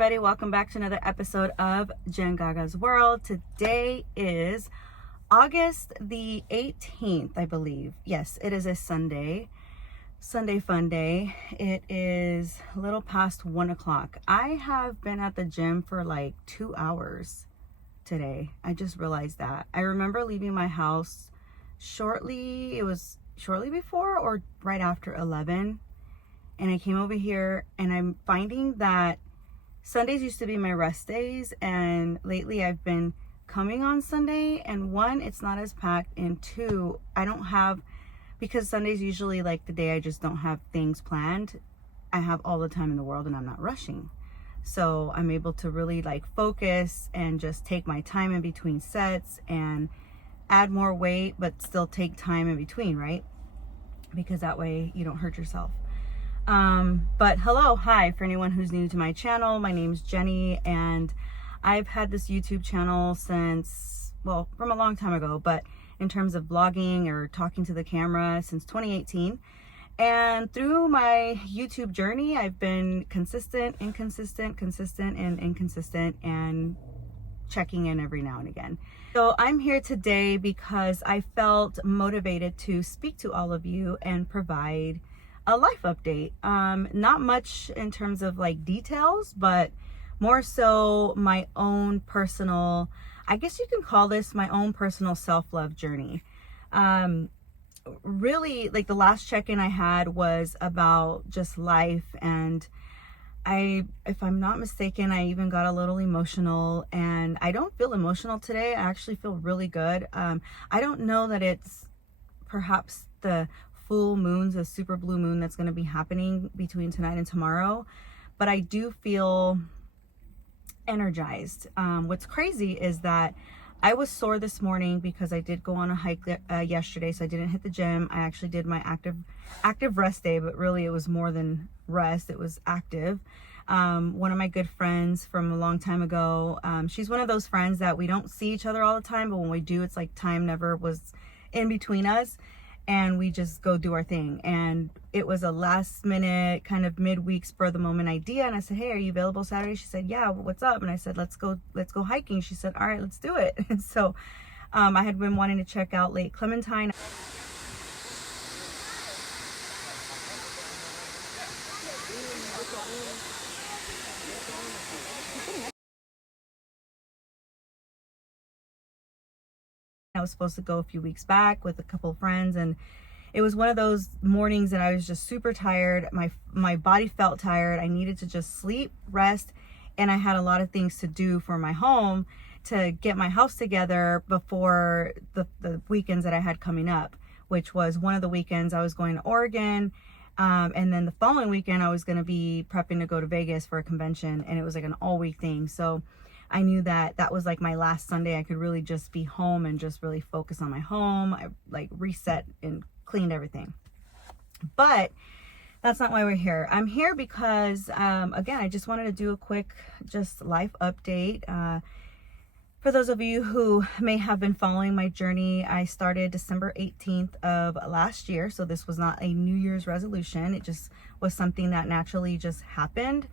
everybody, welcome back to another episode of Jen Gaga's World. Today is August the 18th, I believe. Yes, it is a Sunday fun day. It is a little past 1 o'clock. I have been at the gym for like 2 hours today. I just realized that. I remember leaving my house shortly before or right after 11. And I came over here and I'm finding that Sundays used to be my rest days, and lately I've been coming on Sunday, and one, it's not as packed, and two, I don't have, because Sunday's usually like the day I just don't have things planned. I have all the time in the world and I'm not rushing. So I'm able to really like focus and just take my time in between sets and add more weight, but still take time in between, right? Because that way you don't hurt yourself. But hi, for anyone who's new to my channel, my name's Jenny, and I've had this YouTube channel since, well, from a long time ago, but in terms of vlogging or talking to the camera since 2018. And through my YouTube journey, I've been consistent, inconsistent, consistent, and inconsistent, and checking in every now and again. So I'm here today because I felt motivated to speak to all of you and provide a life update. Not much in terms of like details, but more so my own personal, I guess you can call this my own personal self-love journey. Really, like the last check-in I had was about just life, and if I'm not mistaken, I even got a little emotional, and I don't feel emotional today. I actually feel really good. I don't know that it's perhaps the full moon's a super blue moon that's going to be happening between tonight and tomorrow, but I do feel energized. What's crazy is that I was sore this morning because I did go on a hike yesterday, so I didn't hit the gym. I actually did my active rest day, but really it was more than rest, it was active. One of my good friends from a long time ago, she's one of those friends that we don't see each other all the time, but when we do, it's like time never was in between us. And we just go do our thing. And it was a last minute kind of midweek spur of the moment idea. And I said, hey, are you available Saturday? She said, yeah, what's up? And I said, let's go hiking. She said, all right, let's do it. And so I had been wanting to check out Lake Clementine. I was supposed to go a few weeks back with a couple of friends, and it was one of those mornings that I was just super tired. My body felt tired. I needed to just sleep, rest, and I had a lot of things to do for my home to get my house together before the weekends that I had coming up, which was one of the weekends I was going to Oregon, and then the following weekend I was going to be prepping to go to Vegas for a convention, and it was like an all-week thing. So I knew that was like my last Sunday. I could really just be home and just really focus on my home. I like reset and cleaned everything. But that's not why we're here. I'm here because, again, I just wanted to do a quick just life update. For those of you who may have been following my journey, I started December 18th of last year. So this was not a New Year's resolution. It just was something that naturally just happened.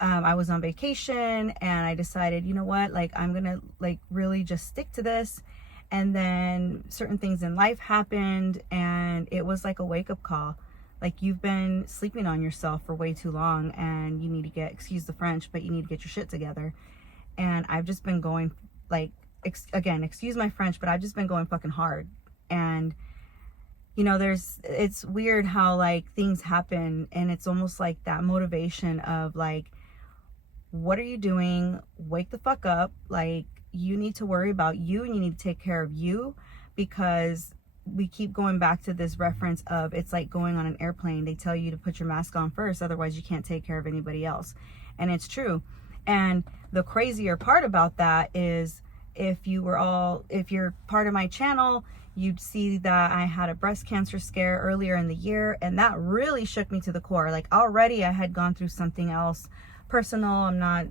I was on vacation and I decided, you know what, like I'm gonna like really just stick to this. And then certain things in life happened, and it was like a wake-up call. Like, you've been sleeping on yourself for way too long, and you need to get, excuse the French, but you need to get your shit together. And I've just been going like, again, excuse my French, but I've just been going fucking hard. And you know, it's weird how like things happen, and it's almost like that motivation of like, what are you doing? Wake the fuck up. Like, you need to worry about you, and you need to take care of you, because we keep going back to this reference of it's like going on an airplane. They tell you to put your mask on first, otherwise you can't take care of anybody else. And it's true. And the crazier part about that is, if you're part of my channel, you'd see that I had a breast cancer scare earlier in the year, and that really shook me to the core. Like, already I had gone through something else personal. I'm not,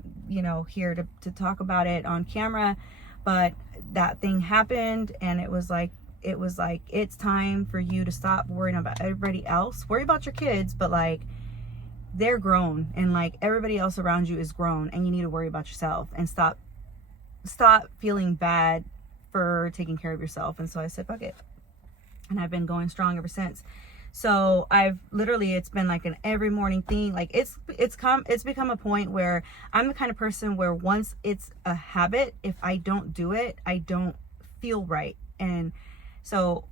here to talk about it on camera, but that thing happened, and it was like, it's time for you to stop worrying about everybody else. Worry about your kids, but like, they're grown, and like everybody else around you is grown, and you need to worry about yourself and stop feeling bad for taking care of yourself. And so I said, fuck it. And I've been going strong ever since. So I've literally, it's been like an every morning thing. Like it's become a point where I'm the kind of person where once it's a habit, if I don't do it, I don't feel right. And so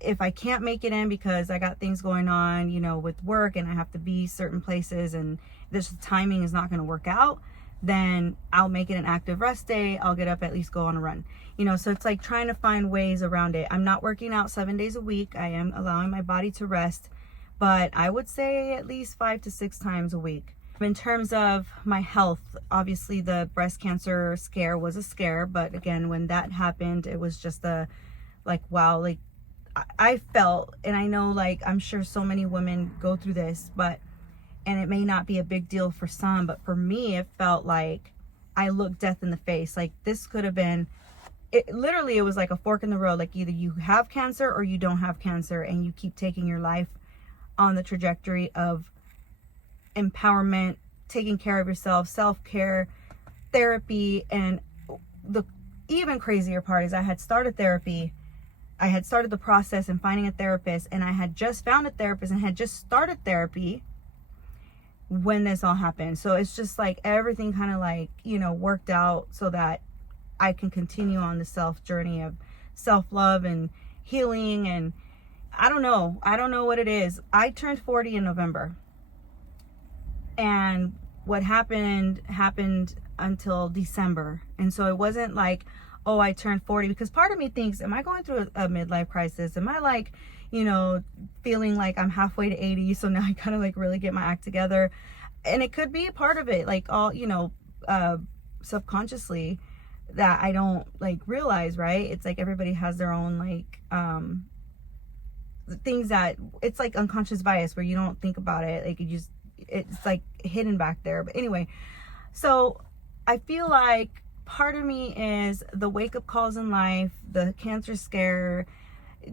if I can't make it in because I got things going on, you know, with work, and I have to be certain places, and this timing is not going to work out, then I'll make it an active rest day. I'll get up, at least go on a run, you know. So it's like trying to find ways around it. I'm not working out 7 days a week. I am allowing my body to rest, but I would say at least 5 to 6 times a week. In terms of my health, obviously the breast cancer scare was a scare, but again, when that happened, it was just a like, wow, like I felt, and I know, like, I'm sure so many women go through this, but, and it may not be a big deal for some, but for me, it felt like I looked death in the face. Like, this could have been, it literally, it was like a fork in the road. Like, either you have cancer or you don't have cancer, and you keep taking your life on the trajectory of empowerment, taking care of yourself, self-care, therapy. And the even crazier part is I had started therapy. I had started the process and finding a therapist, and I had just found a therapist and had just started therapy when this all happened. So it's just like everything kind of like, you know, worked out so that I can continue on the self journey of self-love and healing. And I don't know what it is. I turned 40 in November, and what happened until December. And so it wasn't like, oh, I turned 40, because part of me thinks, am I going through a midlife crisis? Am I like, you know, feeling like I'm halfway to 80, so now I kind of like really get my act together? And it could be a part of it, like all, you know, subconsciously, that I don't like realize, right? It's like everybody has their own like things that, it's like unconscious bias where you don't think about it, like you just, it's like hidden back there. But anyway, so I feel like part of me is the wake-up calls in life, the cancer scare,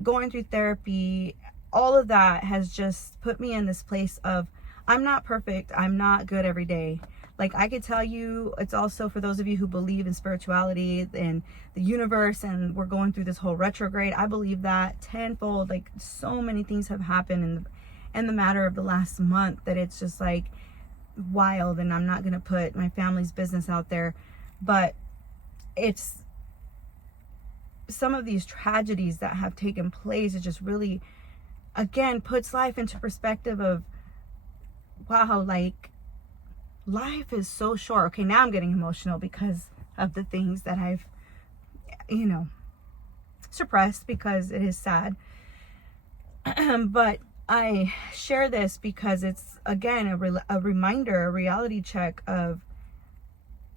going through therapy, all of that has just put me in this place of, I'm not perfect, I'm not good every day. Like, I could tell you, it's also for those of you who believe in spirituality and the universe, and we're going through this whole retrograde, I believe that tenfold. Like, so many things have happened in the matter of the last month that it's just like wild. And I'm not going to put my family's business out there, but it's some of these tragedies that have taken place. It just really, again, puts life into perspective of, wow, like, life is so short. Okay, now I'm getting emotional because of the things that I've, you know, suppressed, because it is sad. But I share this because it's, again, a reminder, a reality check of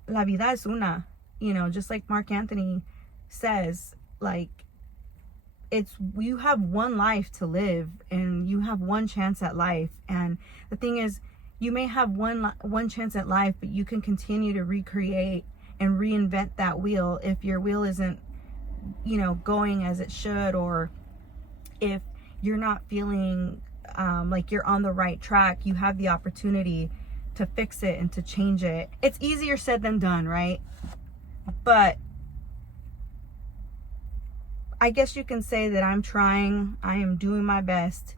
la vida es una. You know, just like Mark Anthony says, like, it's, you have one life to live, and you have one chance at life. And the thing is, you may have one chance at life, but you can continue to recreate and reinvent that wheel. If your wheel isn't, you know, going as it should, or if you're not feeling like you're on the right track, you have the opportunity to fix it and to change it. It's easier said than done, right? But I guess you can say that I'm trying, I am doing my best.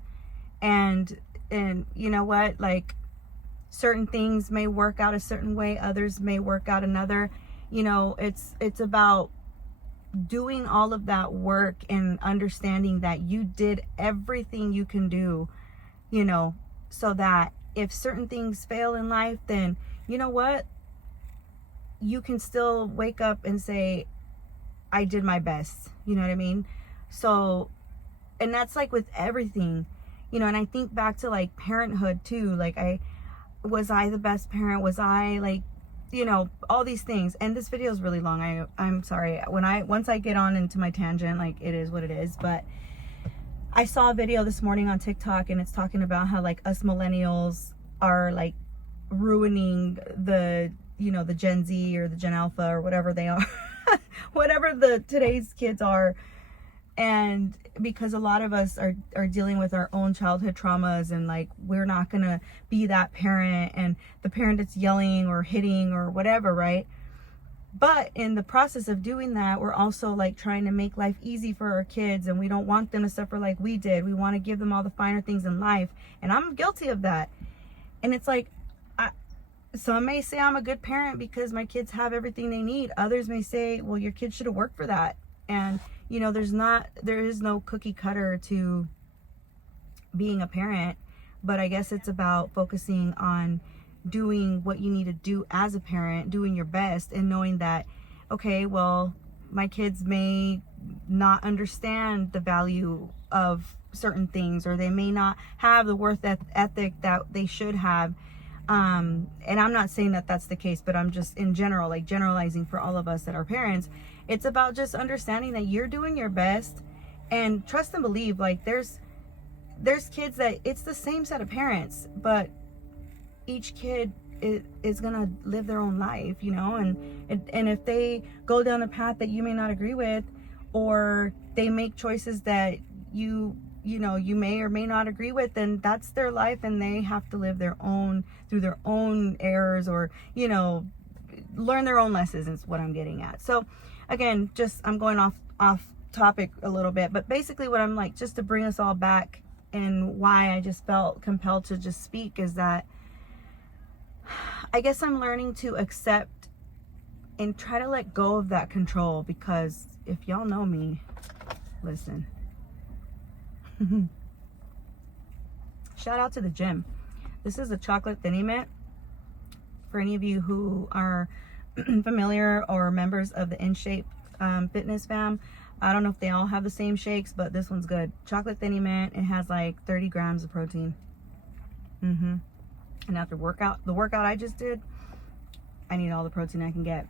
And you know what, like, certain things may work out a certain way, others may work out another. You know, it's about doing all of that work and understanding that you did everything you can do, you know, so that if certain things fail in life, then you know what, you can still wake up and say, I did my best. You know what I mean? So, and that's like with everything, you know. And I think back to like parenthood too. Like, was I the best parent? Was I like, you know, all these things. And this video is really long. I'm sorry. Once I get on into my tangent, like, it is what it is. But I saw a video this morning on TikTok, and it's talking about how like us millennials are like ruining the, you know, the Gen Z or the Gen Alpha or whatever they are, whatever the today's kids are. And because a lot of us are dealing with our own childhood traumas, and like we're not gonna be that parent and the parent that's yelling or hitting or whatever, right? But in the process of doing that, we're also like trying to make life easy for our kids, and we don't want them to suffer like we did. We want to give them all the finer things in life, and I'm guilty of that. And it's like, some may say I'm a good parent because my kids have everything they need. Others may say, well, your kids should have worked for that. And you know, there is no cookie cutter to being a parent, but I guess it's about focusing on doing what you need to do as a parent, doing your best, and knowing that, okay, well, my kids may not understand the value of certain things, or they may not have the worth ethic that they should have. And I'm not saying that that's the case, but I'm just in general, like generalizing for all of us that are parents. It's about just understanding that you're doing your best, and trust and believe, like there's kids that it's the same set of parents, but each kid is gonna live their own life, you know, and if they go down a path that you may not agree with, or they make choices that you may or may not agree with, then that's their life, and they have to live through their own errors, or, you know, learn their own lessons is what I'm getting at. So again, just I'm going off topic a little bit, but basically what I'm like, just to bring us all back, and why I just felt compelled to just speak, is that I guess I'm learning to accept and try to let go of that control, because if y'all know me, listen, shout out to the gym. This is a chocolate thinny mint. For any of you who are familiar or members of the In Shape fitness fam, I don't know if they all have the same shakes, but this one's good. Chocolate thinny mint. It has like 30 grams of protein. And after the workout I just did, I need all the protein I can get.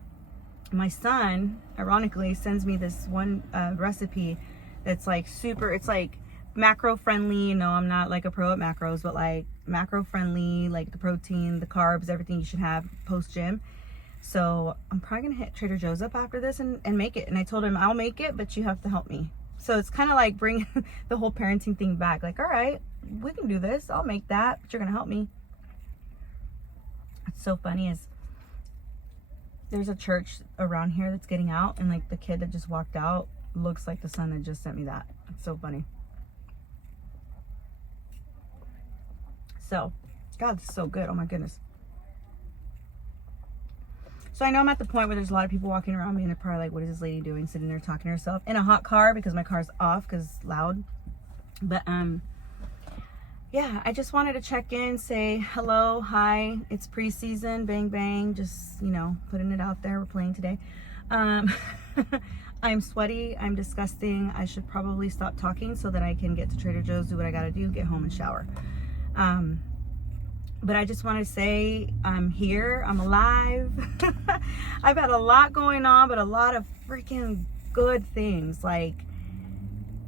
My son, ironically, sends me this one recipe that's like it's like macro friendly. No, I'm not like a pro at macros, but like macro friendly, like the protein, the carbs, everything you should have post gym. So I'm probably gonna hit Trader Joe's up after this and make it. And I told him, I'll make it, but you have to help me. So it's kind of like bringing the whole parenting thing back. Like, all right, we can do this. I'll make that, but you're gonna help me. What's so funny is there's a church around here that's getting out, and like the kid that just walked out looks like the son that just sent me that. It's so funny. So, God, this is so good. Oh my goodness. So I know I'm at the point where there's a lot of people walking around me, and they're probably like, what is this lady doing sitting there talking to herself in a hot car, because my car's off because it's loud. But yeah, I just wanted to check in, say hello, hi, it's preseason, bang bang, just, you know, putting it out there. We're playing today. I'm sweaty, I'm disgusting. I should probably stop talking so that I can get to Trader Joe's, do what I gotta do, get home and shower. But I just want to say I'm here, I'm alive. I've had a lot going on, but a lot of freaking good things, like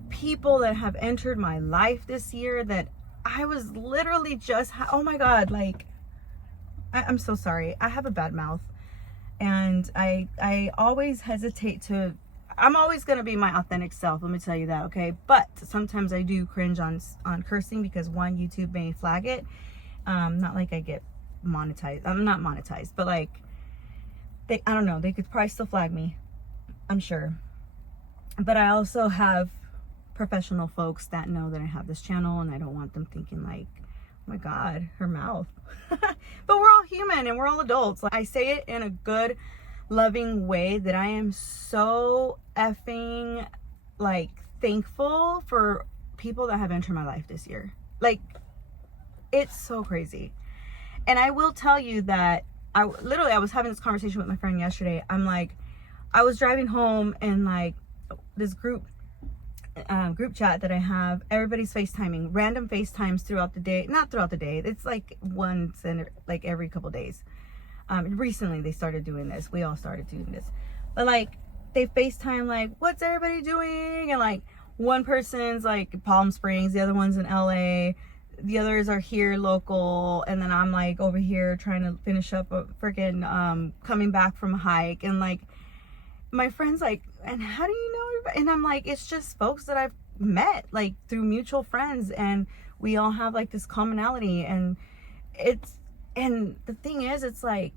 people that have entered my life this year that I was literally just, oh my God, like, I'm so sorry. I have a bad mouth, and I always hesitate to, I'm always going to be my authentic self. Let me tell you that. Okay. But sometimes I do cringe on cursing, because one, YouTube may flag it. Not like I get monetized. I'm not monetized, but like I don't know. They could probably still flag me, I'm sure. But I also have professional folks that know that I have this channel, and I don't want them thinking like, oh my God, her mouth. But we're all human and we're all adults. Like, I say it in a good, loving way that I am so effing like thankful for people that have entered my life this year. Like, it's so crazy. And I will tell you that I was having this conversation with my friend yesterday. I'm like, I was driving home, and like this group chat that I have, everybody's FaceTiming, random FaceTimes throughout the day. Not throughout the day. It's like once in like every couple days. Recently they started doing this. We all started doing this. But like they FaceTime like, what's everybody doing? And like one person's like Palm Springs, the other one's in LA. The others are here local, and then I'm like over here trying to finish up a freaking coming back from a hike. And like my friend's like, and how do you know everybody? And I'm like, it's just folks that I've met like through mutual friends, and we all have like this commonality. And the thing is, it's like,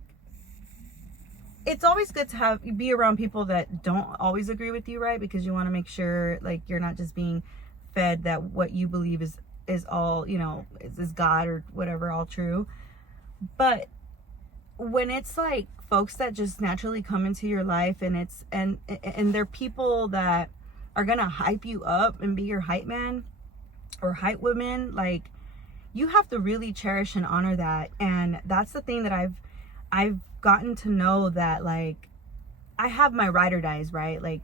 it's always good to be around people that don't always agree with you, right? Because you want to make sure like you're not just being fed that what you believe is all, you know, is God or whatever, all true. But when it's like folks that just naturally come into your life, and they're people that are gonna hype you up and be your hype man or hype woman, like, you have to really cherish and honor that. And that's the thing that I've gotten to know, that like, I have my ride or dies, right? Like,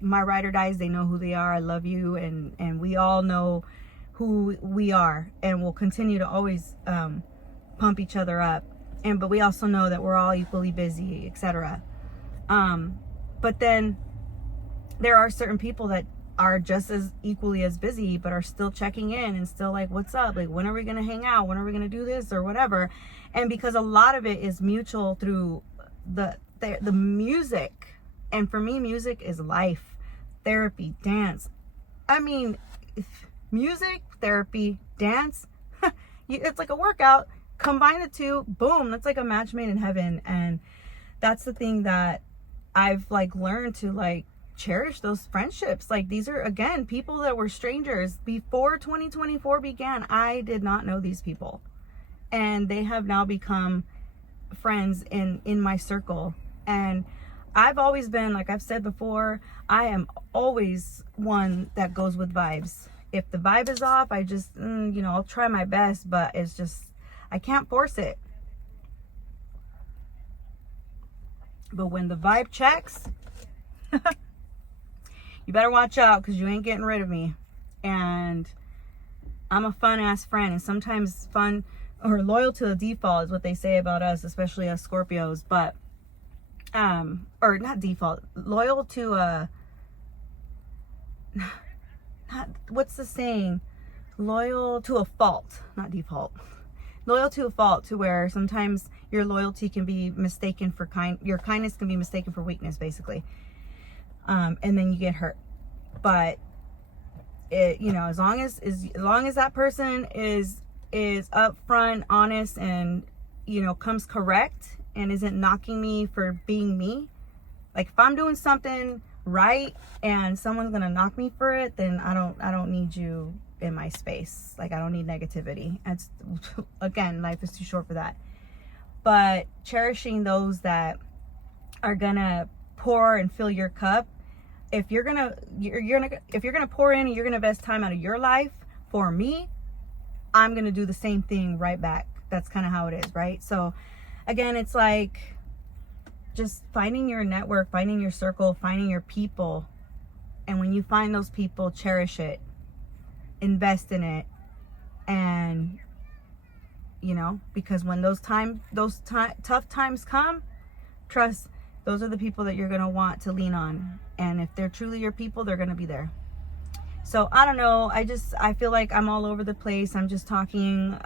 my ride or dies, they know who they are. I love you, and we all know who we are, and we'll continue to always pump each other up. But we also know that we're all equally busy, etc. But then there are certain people that are just as equally as busy, but are still checking in and still like, what's up? Like, when are we going to hang out? When are we going to do this or whatever? And because a lot of it is mutual through the music. And for me, music is life, therapy, dance. I mean, music, therapy, dance, it's like a workout. Combine the two, boom, that's like a match made in heaven. And that's the thing that I've like learned to like cherish those friendships. Like, these are, again, people that were strangers before 2024 began. I did not know these people, and they have now become friends in my circle. And I've always been, like I've said before, I am always one that goes with vibes. If the vibe is off, I just you know, I'll try my best, but it's just, I can't force it. But when the vibe checks, you better watch out, because you ain't getting rid of me. And I'm a fun ass friend, and sometimes fun or loyal to the default is what they say about us, especially us Scorpios. But or not default, loyal to not, what's the saying? Loyal to a fault, not default. Loyal to a fault, to where sometimes your loyalty can be mistaken for your kindness can be mistaken for weakness, basically. And then you get hurt. But it, you know, as long as that person is upfront, honest, and, you know, comes correct and isn't knocking me for being me. Like, if I'm doing something right and someone's gonna knock me for it, then I don't need you in my space. Like, I don't need negativity. It's, again, life is too short for that. But cherishing those that are gonna pour and fill your cup. If you're gonna pour in and you're gonna invest time out of your life for me, I'm gonna do the same thing right back. That's kind of how it is, right? So again, it's like just finding your network, finding your circle, finding your people. And when you find those people, cherish it, invest in it. And, you know, because when those tough times come, trust, those are the people that you're going to want to lean on. And if they're truly your people, they're going to be there. So I don't know. I feel like I'm all over the place. I'm just talking.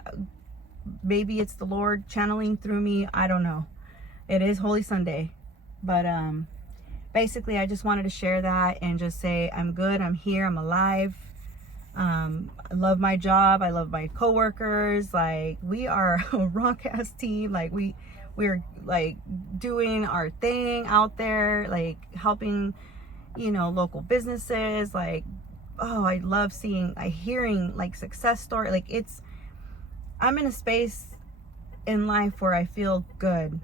Maybe it's the Lord channeling through me. I don't know. It is Holy Sunday. But basically, I just wanted to share that and just say I'm good. I'm here. I'm alive. I love my job. I love my coworkers. Like, we are a rock ass team. Like, we're like doing our thing out there, like helping, you know, local businesses. Like, oh, I love hearing like success story. Like, I'm in a space in life where I feel good.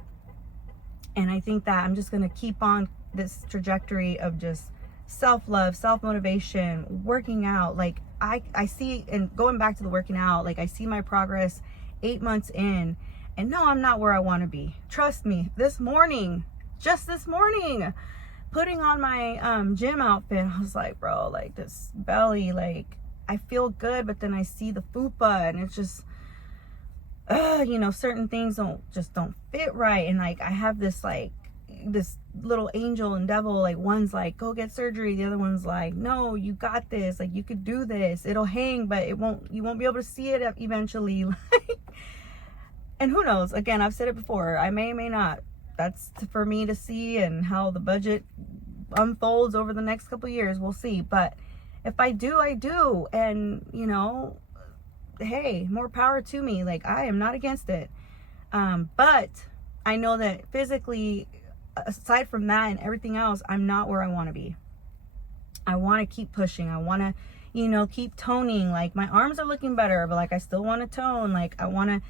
And I think that I'm just going to keep on this trajectory of just self-love, self-motivation, working out. Like, I see, and going back to the working out, like, I see my progress 8 months in, and no, I'm not where I want to be. Trust me, just this morning, putting on my gym outfit, I was like, bro, like, this belly, like, I feel good, but then I see the fupa, and it's just, you know, certain things don't fit right. And like, I have this little angel and devil, like, one's like, go get surgery, the other one's like, no, you got this, like, you could do this, it'll hang, but you won't be able to see it eventually. Like, and who knows, again, I've said it before, I may not, that's for me to see, and how the budget unfolds over the next couple years, we'll see. But if I do, I do. And, you know, hey, more power to me. Like, I am not against it. But I know that physically, aside from that and everything else, I'm not where I want to be. I want to keep pushing. I want to, you know, keep toning. Like, my arms are looking better, but like, I still want to tone. Like, I want to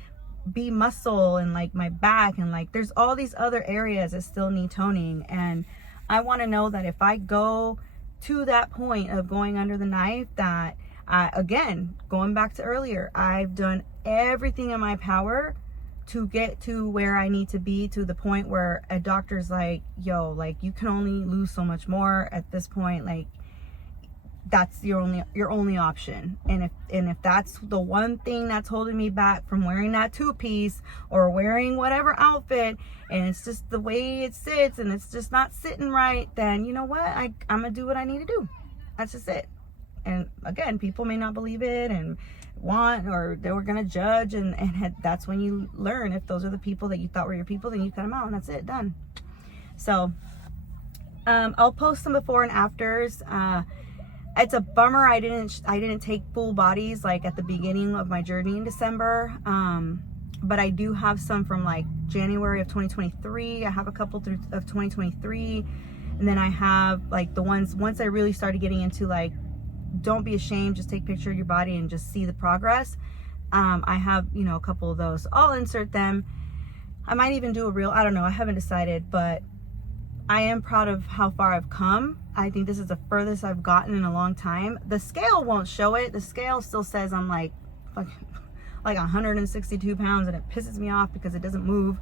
be muscle, and like my back, and like there's all these other areas that still need toning. And I want to know that if I go to that point of going under the knife, that again, going back to earlier, I've done everything in my power to get to where I need to be, to the point where a doctor's like, yo, like, you can only lose so much more at this point. Like, that's your only option. And if that's the one thing that's holding me back from wearing that 2-piece or wearing whatever outfit, and it's just the way it sits and it's just not sitting right, then you know what, I'm gonna do what I need to do. That's just it. And again, people may not believe it and want, or they were gonna judge, and that's when you learn if those are the people that you thought were your people, then you cut them out, and that's it, done. So I'll post some before and afters. It's a bummer I didn't take full bodies like at the beginning of my journey in December, but I do have some from like January of 2023. I have a couple of 2023, and then I have like the ones once I really started getting into like, don't be ashamed, just take a picture of your body and just see the progress. I have, you know, a couple of those. I'll insert them. I might even do a reel. I don't know. I haven't decided, but I am proud of how far I've come. I think this is the furthest I've gotten in a long time. The scale won't show it. The scale still says I'm like 162 pounds, and it pisses me off because it doesn't move.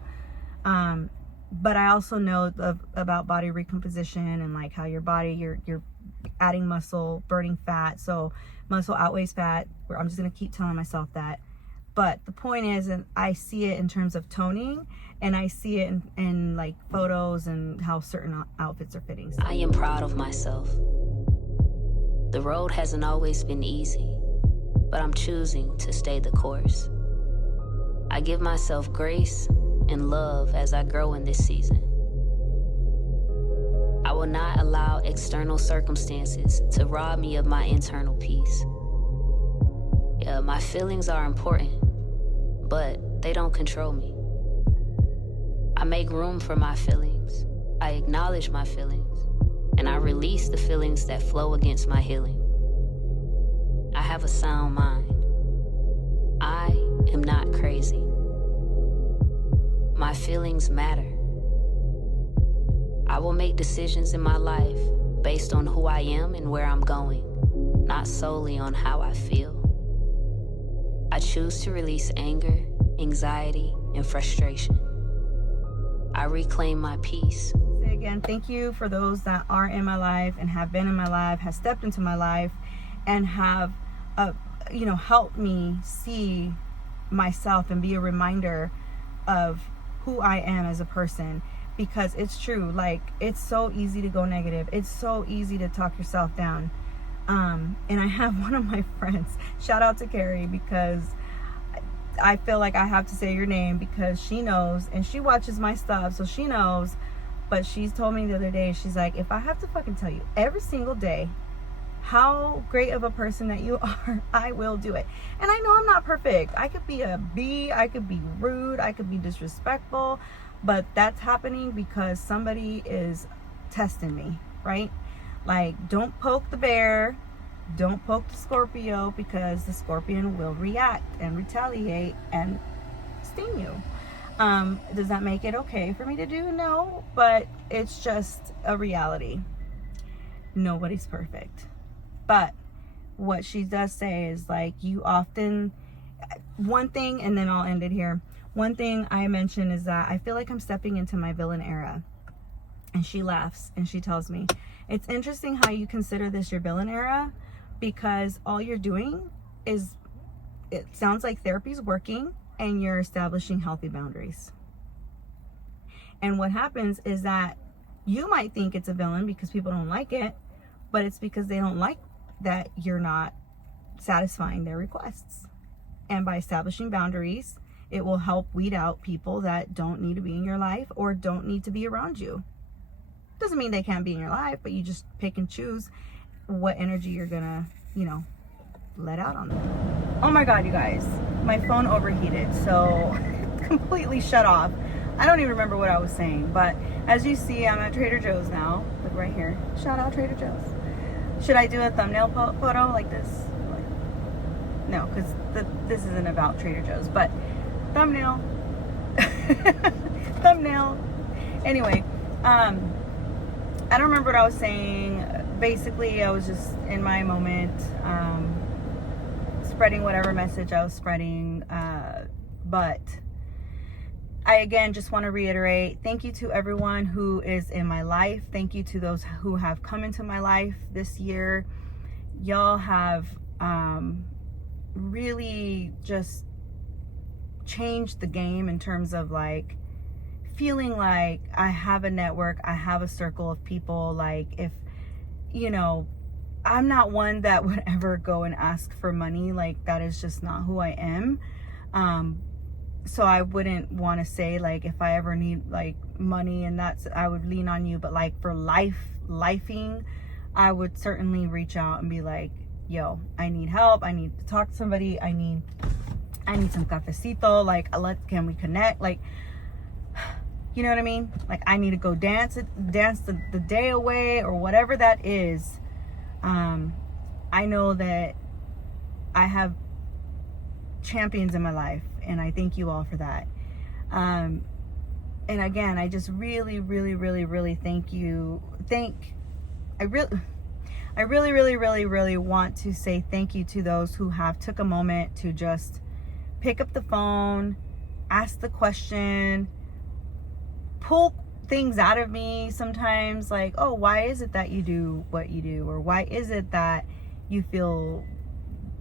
But I also know about body recomposition and like how your body, you're adding muscle, burning fat. So muscle outweighs fat. I'm just going to keep telling myself that. But the point is, and I see it in terms of toning, and I see it in like photos and how certain outfits are fitting. So. I am proud of myself. The road hasn't always been easy, but I'm choosing to stay the course. I give myself grace and love as I grow in this season. I will not allow external circumstances to rob me of my internal peace. Yeah, my feelings are important, but they don't control me. I make room for my feelings. I acknowledge my feelings, and I release the feelings that flow against my healing. I have a sound mind. I am not crazy. My feelings matter. I will make decisions in my life based on who I am and where I'm going, not solely on how I feel. I choose to release anger, anxiety, and frustration. I reclaim my peace. Again, thank you for those that are in my life and have been in my life, have stepped into my life, and have, helped me see myself and be a reminder of who I am as a person. Because it's true, like, it's so easy to go negative. It's so easy to talk yourself down. And I have one of my friends, shout out to Carrie, because I feel like I have to say your name because she knows, and she watches my stuff, so she knows. But she's told me the other day, she's like, if I have to fucking tell you every single day how great of a person that you are, I will do it. And I know I'm not perfect. I could be a B, I could be rude, I could be disrespectful, but that's happening because somebody is testing me, right? Like, don't poke the bear, don't poke the Scorpio, because the Scorpion will react and retaliate and sting you. Does that make it okay for me to do? No, but it's just a reality. Nobody's perfect. But what she does say is, like, you often, one thing, and then I'll end it here. One thing I mentioned is that I feel like I'm stepping into my villain era. And she laughs and she tells me, it's interesting how you consider this your villain era, because all you're doing is, it sounds like therapy's working and you're establishing healthy boundaries. And what happens is that you might think it's a villain because people don't like it, but it's because they don't like that you're not satisfying their requests. And by establishing boundaries, it will help weed out people that don't need to be in your life or don't need to be around you. Doesn't mean they can't be in your life, but you just pick and choose. what energy you're gonna, you know, let out on them. Oh my God, you guys, my phone overheated, so completely shut off. I don't even remember what I was saying, but as you see, I'm at Trader Joe's now. Look right here. Shout out Trader Joe's. Should I do a thumbnail photo like this? No, because this isn't about Trader Joe's, but thumbnail. Thumbnail. Anyway, I don't remember what I was saying. Basically, I was just in my moment, spreading whatever message I was spreading, but I again just want to reiterate, thank you to everyone who is in my life. Thank you to those who have come into my life this year. Y'all have really just changed the game in terms of like feeling like I have a network, I have a circle of people. Like, if, you know, I'm not one that would ever go and ask for money. Like, that is just not who I am. So I wouldn't want to say like if I ever need like money and that's, I would lean on you, but like for lifing, I would certainly reach out and be like, yo, I need help, I need to talk to somebody, I need some cafecito, like can we connect, like, you know what I mean? Like, I need to go dance the day away or whatever that is. I know that I have champions in my life, and I thank you all for that. And again, I just really thank you. I really want to say thank you to those who have took a moment to just pick up the phone, ask the question, pull things out of me sometimes, like, oh, why is it that you do what you do? Or why is it that you feel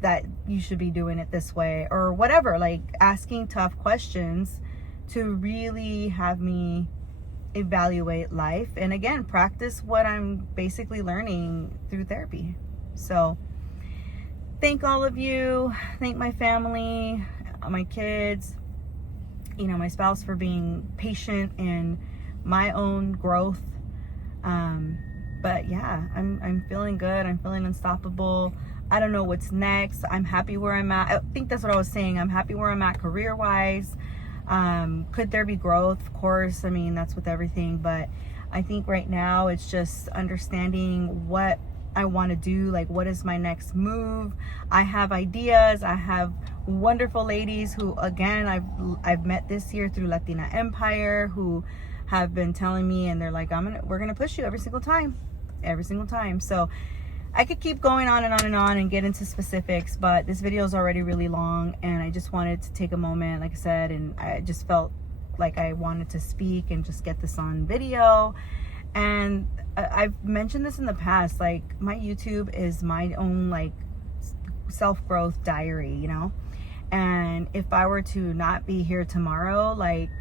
that you should be doing it this way? Or whatever, like asking tough questions to really have me evaluate life. And again, practice what I'm basically learning through therapy. So thank all of you. Thank my family, my kids, you know, my spouse for being patient in my own growth. But yeah, I'm feeling good. I'm feeling unstoppable. I don't know what's next. I'm happy where I'm at. I think that's what I was saying. I'm happy where I'm at career-wise. Could there be growth? Of course. I mean, that's with everything. But I think right now it's just understanding what I want to do. Like, what is my next move? I have ideas. I have wonderful ladies who, again, I've met this year through Latina Empire, who have been telling me, and they're like, we're gonna push you every single time. So I could keep going on and get into specifics, but this video is already really long, and I just wanted to take a moment, like I said, and I just felt like I wanted to speak and just get this on video. And I've mentioned this in the past, like, my YouTube is my own like self-growth diary, you know? And if I were to not be here tomorrow, like,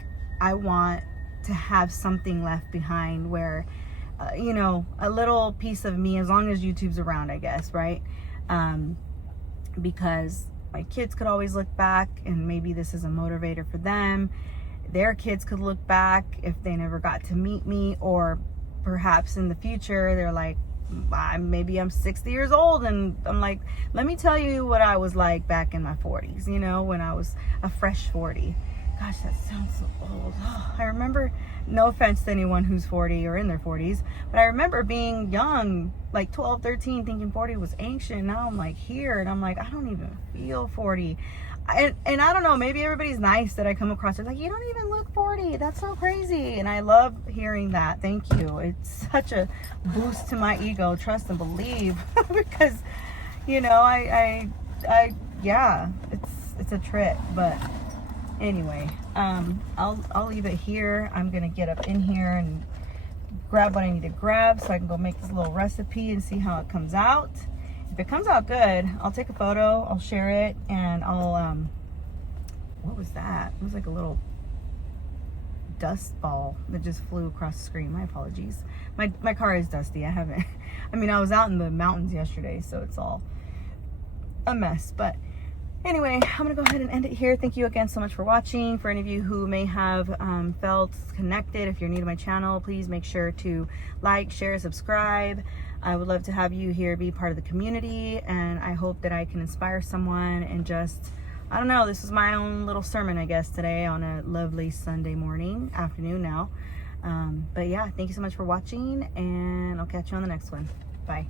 I want to have something left behind where, you know, a little piece of me, as long as YouTube's around, I guess, right? Because my kids could always look back, and maybe this is a motivator for them. Their kids could look back if they never got to meet me, or perhaps in the future they're like, maybe I'm 60 years old and I'm like, let me tell you what I was like back in my 40s, you know, when I was a fresh 40. Gosh, that sounds so old. Oh, I remember, no offense to anyone who's 40 or in their 40s, but I remember being young, like 12, 13, thinking 40 was ancient. Now I'm like here, and I'm like, I don't even feel 40. And I don't know, maybe everybody's nice that I come across. They're like, you don't even look 40. That's so crazy. And I love hearing that. Thank you. It's such a boost to my ego, trust and believe, because, you know, I yeah, it's a trip. But anyway, I'll leave it here. I'm gonna get up in here and grab what I need to grab so I can go make this little recipe and see how it comes out. If it comes out good, I'll take a photo, I'll share it, and I'll what was that? It was like a little dust ball that just flew across the screen. My apologies. My car is dusty. I mean, I was out in the mountains yesterday, so it's all a mess. But anyway, I'm gonna go ahead and end it here. Thank you again so much for watching. For any of you who may have felt connected, if you're new to my channel, please make sure to like, share, subscribe. I would love to have you here be part of the community, and I hope that I can inspire someone and just, I don't know, this is my own little sermon, I guess, today on a lovely Sunday afternoon now. But yeah, thank you so much for watching, and I'll catch you on the next one. Bye.